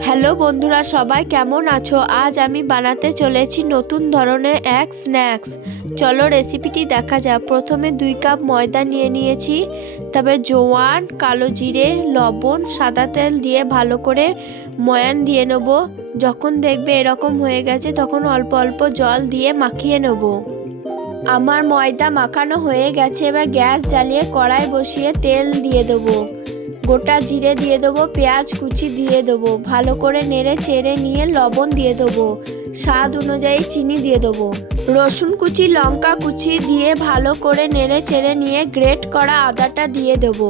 Hello বন্ধুরা, সবাই কেমন আছো? আজ আমি বানাতে চলেছি নতুন ধরনের এক স্ন্যাক্স। চলো রেসিপিটি দেখা যাক। প্রথমে 2 কাপ ময়দা নিয়ে নিয়েছি, তবে জোয়ান, কালো জিরে, লবণ, সাদা তেল দিয়ে ভালো করে ময়ান দিয়ে নেব। যখন দেখবে এরকম হয়ে গেছে তখন অল্প অল্প জল দিয়ে মাখিয়ে নেব। আমার ময়দা মাখানো হয়ে গেছে। এবার গ্যাস জ্বালিয়ে কড়াই বসিয়ে তেল দিয়ে দেবো, গোটা জিরে দিয়ে দেবো, পেঁয়াজ কুচি দিয়ে দেবো, ভালো করে নেড়ে চেড়ে নিয়ে লবণ দিয়ে দেবো, স্বাদ অনুযায়ী চিনি দিয়ে দেবো, রসুন কুচি, লঙ্কা কুচি দিয়ে ভালো করে নেড়ে চেড়ে নিয়ে গ্রেট করা আদাটা দিয়ে দেবো।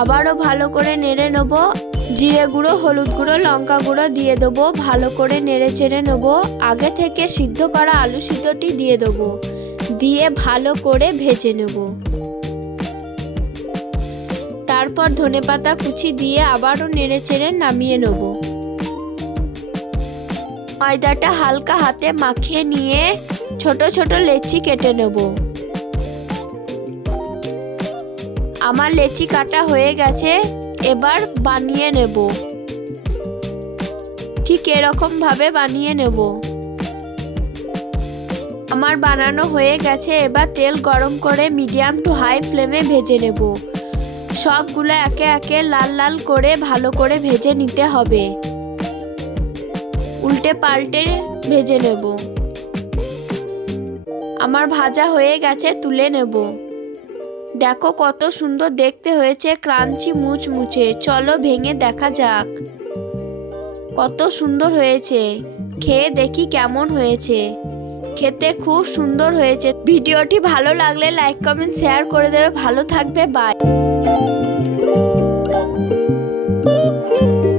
আবারও ভালো করে নেড়ে নেবো। জিরে গুঁড়ো, হলুদ গুঁড়ো, লঙ্কা গুঁড়ো দিয়ে দেবো, ভালো করে নেড়ে চেড়ে নেবো। আগে থেকে সিদ্ধ করা আলু সিদ্ধটি দিয়ে দেবো, দিয়ে ভালো করে ভেজে নেব। তারপর ধনেপাতা কুচি দিয়ে আবারও নেড়ে চেড়ে নামিয়ে নেব। ময়দাটা হালকা হাতে মাখিয়ে নিয়ে ছোট ছোট লেচি কেটে নেব। আমার লেচি কাটা হয়ে গেছে, এবার বানিয়ে নেব। ঠিক এরকম ভাবে বানিয়ে নেব। আমার বানানো হয়ে গেছে। এবার তেল গরম করে মিডিয়াম টু হাই ফ্লেমে ভেজে নেব। সবগুলো একে একে লাল লাল করে ভালো করে ভেজে নিতে হবে। উল্টে পাল্টে ভেজে নেব। আমার ভাজা হয়ে গেছে, তুলে নেব। দেখো কত সুন্দর দেখতে হয়েছে, ক্রাঞ্চি মুচমুচে। চলো ভেঙে দেখা যাক। কত সুন্দর হয়েছে, খেয়ে দেখি কেমন হয়েছে। খেতে খুব সুন্দর হয়েছে। ভিডিওটি ভালো লাগলে লাইক কমেন্ট শেয়ার করে দেবে। ভালো থাকবে, বাই।